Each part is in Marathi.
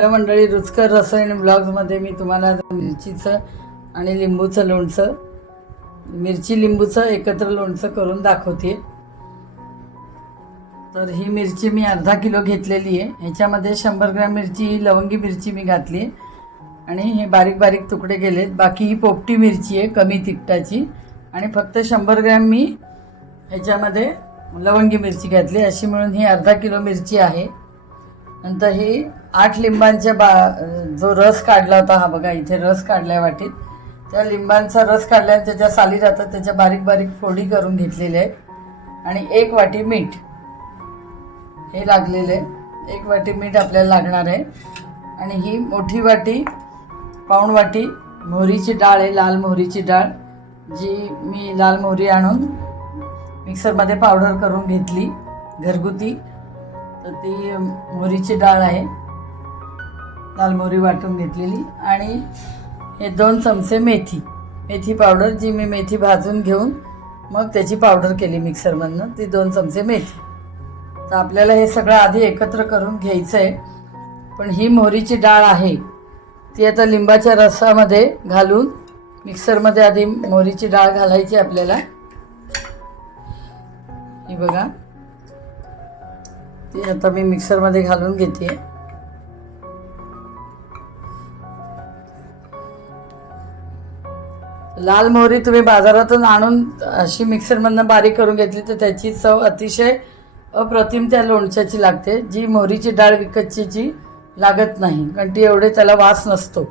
हॅलो मंडळी रुचकर रसायन ब्लॉग्समध्ये मी तुम्हाला मिरचीचं आणि लिंबूचं लोणचं मिरची लिंबूचं एकत्र लोणचं करून दाखवते. तर ही मिरची मी अर्धा किलो घेतलेली आहे. ह्याच्यामध्ये शंभर ग्रॅम मिरची ही लवंगी मिरची मी घातली. आणि हे बारीक बारीक तुकडे केलेत. बाकी ही पोपटी मिरची आहे कमी तिखटाची. आणि फक्त शंभर ग्रॅम मी ह्याच्यामध्ये लवंगी मिरची घातली. अशी मिळून ही अर्धा किलो मिरची आहे. नंतर ही आठ लिंबांच्या बा जो रस काढला होता हा बघा इथे रस काढल्या वाटीत. त्या लिंबांचा रस काढल्याने त्याच्या साली जातात त्याच्या बारीक बारीक फोडी करून घेतलेल्या आहेत आणि एक वाटी मीठ. हे लागलेलं आहे. एक वाटी मीठ आपल्याला लागणार आहे. आणि ही मोठी वाटी पाऊण वाटी मोहरीची डाळ आहे लाल मोहरीची डाळ जी मी लाल मोहरी आणून मिक्सरमध्ये पावडर करून घेतली घरगुती. तर ती मोहरीची डाळ आहे. लाल मोहरी वाटून घेतलेली. आणि हे दोन चमचे मेथी. मेथी पावडर जी मी मेथी भाजून घेऊन मग त्याची पावडर केली मिक्सरमधनं ती दोन चमचे मेथी. तर आपल्याला हे सगळं आधी एकत्र करून घ्यायचं आहे पण ही मोहरीची डाळ आहे. ती आता लिंबाच्या रसामध्ये घालून मिक्सरमध्ये आधी मोहरीची डाळ घालायची आपल्याला. ही बघा. ती आता मी मिक्सरमध्ये घालून घेते. लाल मोहरी तुम्ही बाजारातून आणून अशी मिक्सरमधनं बारीक करून घेतली तर त्याची चव अतिशय अप्रतिम त्या लोणच्याची लागते. जी मोहरीची डाळ विकतची जी लागत नाही कारण ती एवढे त्याला वास नसतो.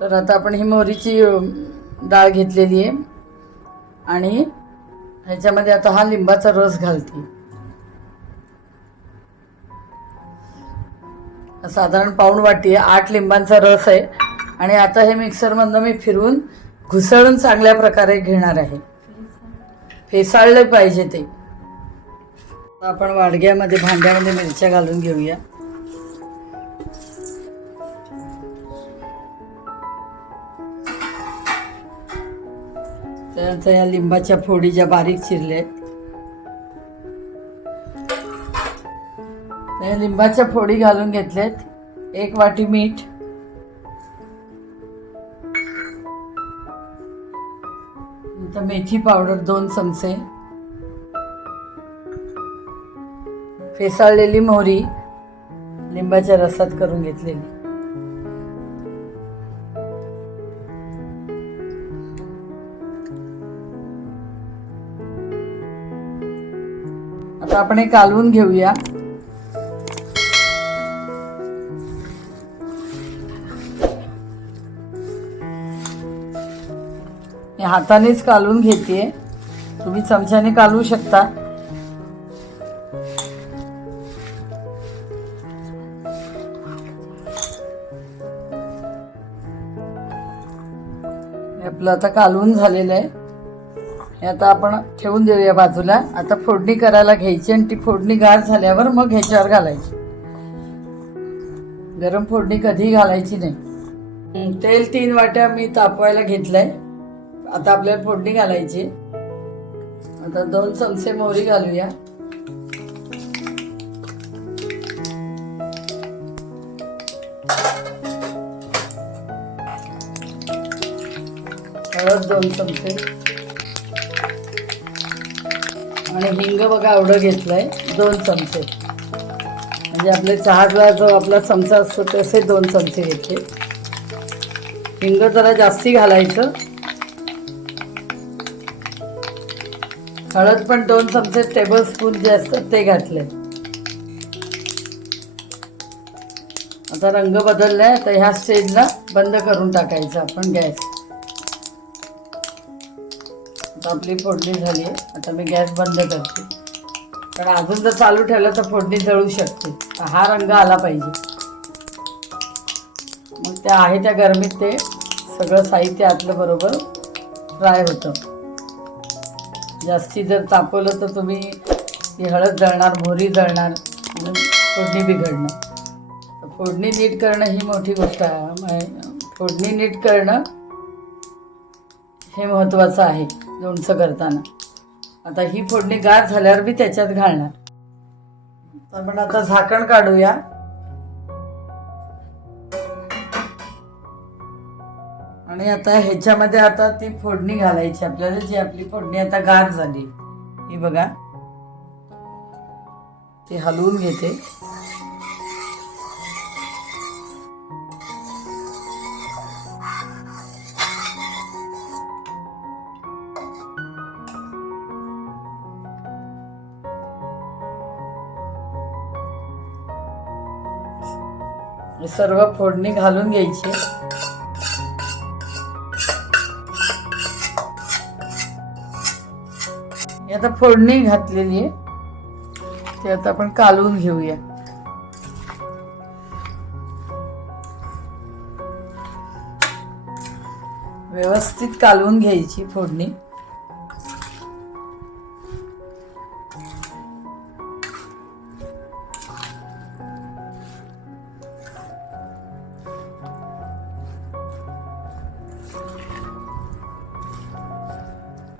तर आता आपण ही मोहरीची डाळ घेतलेली आहे. आणि ह्याच्यामध्ये आता हा लिंबाचा रस घालते. साधारण पाऊण वाटी आहे आठ लिंबांचा रस आहे. आणि आता हे मिक्सरमधनं मी फिरवून घुसळून चांगल्या प्रकारे घेणार आहे. फेसाळलं पाहिजे ते. आपण वाडग्यामध्ये भांड्यामध्ये मिरच्या घालून घेऊया. त्यानंतर या लिंबाच्या फोडी ज्या बारीक चिरल्या आहेत लिंबाच्या फोडी घालून घेतल्यात एक वाटी मीठ. नंतर मेथी पावडर दोन चमचे. फेसाळलेली मोहरी लिंबाच्या रसात करून घेतलेली. आता आपण हे कालवून घेऊया. हातानेच कालून घेते तुम्ही चमच्याने कालू शकता. हे आपलं आता कालून झालेलं आहे. हे आता आपण ठेवून देऊया बाजूला. आता फोडणी करायला घ्यायची आणि ती फोडणी गार झाल्यावर मग ह्याच्यावर घालायची. गरम फोडणी कधीही घालायची नाही. तेल तीन वाट्या मी तापवायला घेतलंय. आता आपल्याला फोडणी घालायची. आता दोन चमचे मोहरी घालूया. हळद दोन चमचे. आणि हिंग बघा एवढं घेतलंय दोन चमचे. म्हणजे आपले चहाचा जो आपला चमचा असतो तसे दोन चमचे घेतले. हिंग जरा जास्ती घालायचं. हळद पण दोन चमचे टेबल स्पून जे असतात ते घातले. आता रंग बदललाय तर ह्या स्टेजला बंद करून टाकायचं आपण गॅस. आता आपली फोडणी झाली आहे. आता मी गॅस बंद करते. कारण अजून जर चालू ठेवलं तर फोडणी जळू शकते. हा रंग आला पाहिजे. मग त्या आहे त्या गरमीत ते सगळं साहित्य आतलं बरोबर फ्राय होतं. जास्ती जर तापवलं तर तुम्ही ही हळद जळणार मोहरी जळणार आणि फोडणी बिघडणार. फोडणी नीट करणं ही मोठी गोष्ट आहे. म्हणजे फोडणी नीट करणं हे महत्त्वाचं आहे लोणचं करताना. आता ही फोडणी गार झाल्यावर मी त्याच्यात घालणार. तर आपण आता झाकण काढूया. आणि आता ह्याच्यामध्ये आता ती फोडणी घालायची आपल्याला जी आपली फोडणी आता गार झाली. ही बघा. ती हलवून घेते. सर्व फोडणी घालून घ्यायची. आता फोडणी घातलेली आहे. ते आता आपण कालवून घेऊया. व्यवस्थित कालवून घ्यायची फोडणी.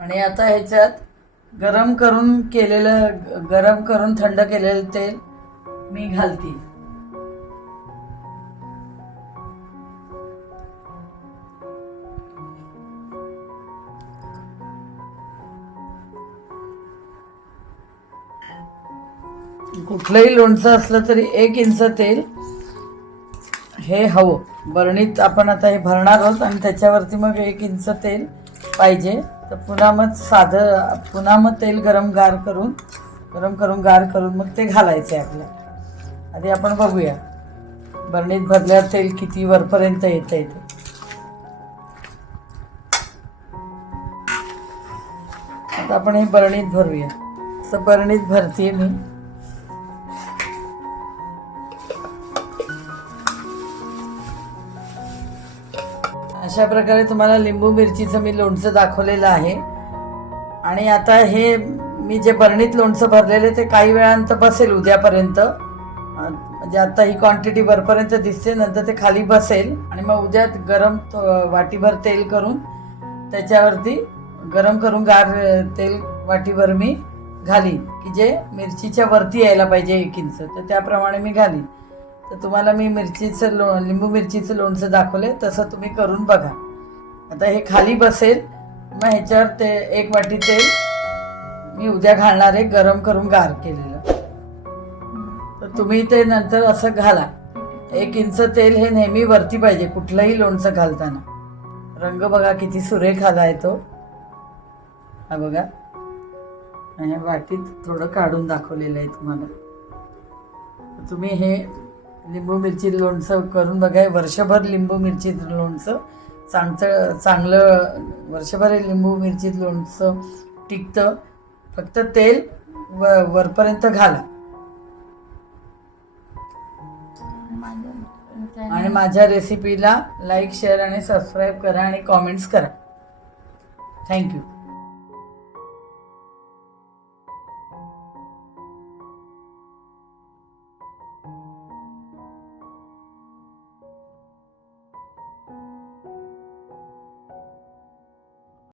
आणि आता ह्याच्यात गरम करून केलेलं गरम करून थंड केलेलं तेल मी घालते. कुठलंही लोणचं असलं तरी एक इंच तेल हे हवं. बरणीत आपण आता हे भरणार आहोत आणि त्याच्यावरती मग एक इंच तेल पाहिजे. तर पुन्हा मग साधं पुन्हा मग तेल गरम गार करून गरम करून गार करून मग ते घालायचे आपल्याला आधी आपण बघूया. बरणीत भरल्यावर तेल किती वरपर्यंत येतं आहे ते. आता आपण हे बरणीत भरूया. असं बरणीत भरते मी. अशा प्रकारे तुम्हाला लिंबू मिरचीचं मी लोणचं दाखवलेलं आहे. आणि आता हे मी जे बरणीत लोणचं भरलेले ते काही वेळानंतर बसेल उद्यापर्यंत. म्हणजे आता ही क्वांटिटी वरपर्यंत दिसते नंतर ते खाली बसेल. आणि मग उद्या गरम थो- वाटीभर तेल करून त्याच्यावरती गरम करून गार तेल वाटीभर मी घालीन. की जे मिरचीच्या वरती यायला पाहिजे एक इंच तर त्याप्रमाणे मी घालीन. तर तुम्हाला मी मिरचीचं लो लिंबू मिरचीचं लोणचं दाखवले तसं तुम्ही करून बघा. आता हे खाली बसेल मग ह्याच्यावर ते एक वाटी तेल मी उद्या घालणार आहे गरम करून गार केलेलं. तर तुम्ही ते नंतर असं घाला. एक इंच तेल हे नेहमी वरती पाहिजे कुठलंही लोणचं घालताना. रंग बघा किती सुरेख आला आहे तो. हा बघा. ह्या वाटीत थोडं काढून दाखवलेलं आहे तुम्हाला. तुम्ही हे लिंबू मिरची लोणचं करून बघाय वर्षभर लिंबू मिरची लोणचं चांगचं चांगलं वर्षभर लिंबू मिरची लोणचं टिकतं. फक्त तेल व वरपर्यंत घाला. आणि माझ्या रेसिपीला लाईक शेअर आणि सबस्क्राईब करा आणि कॉमेंट्स करा. थँक्यू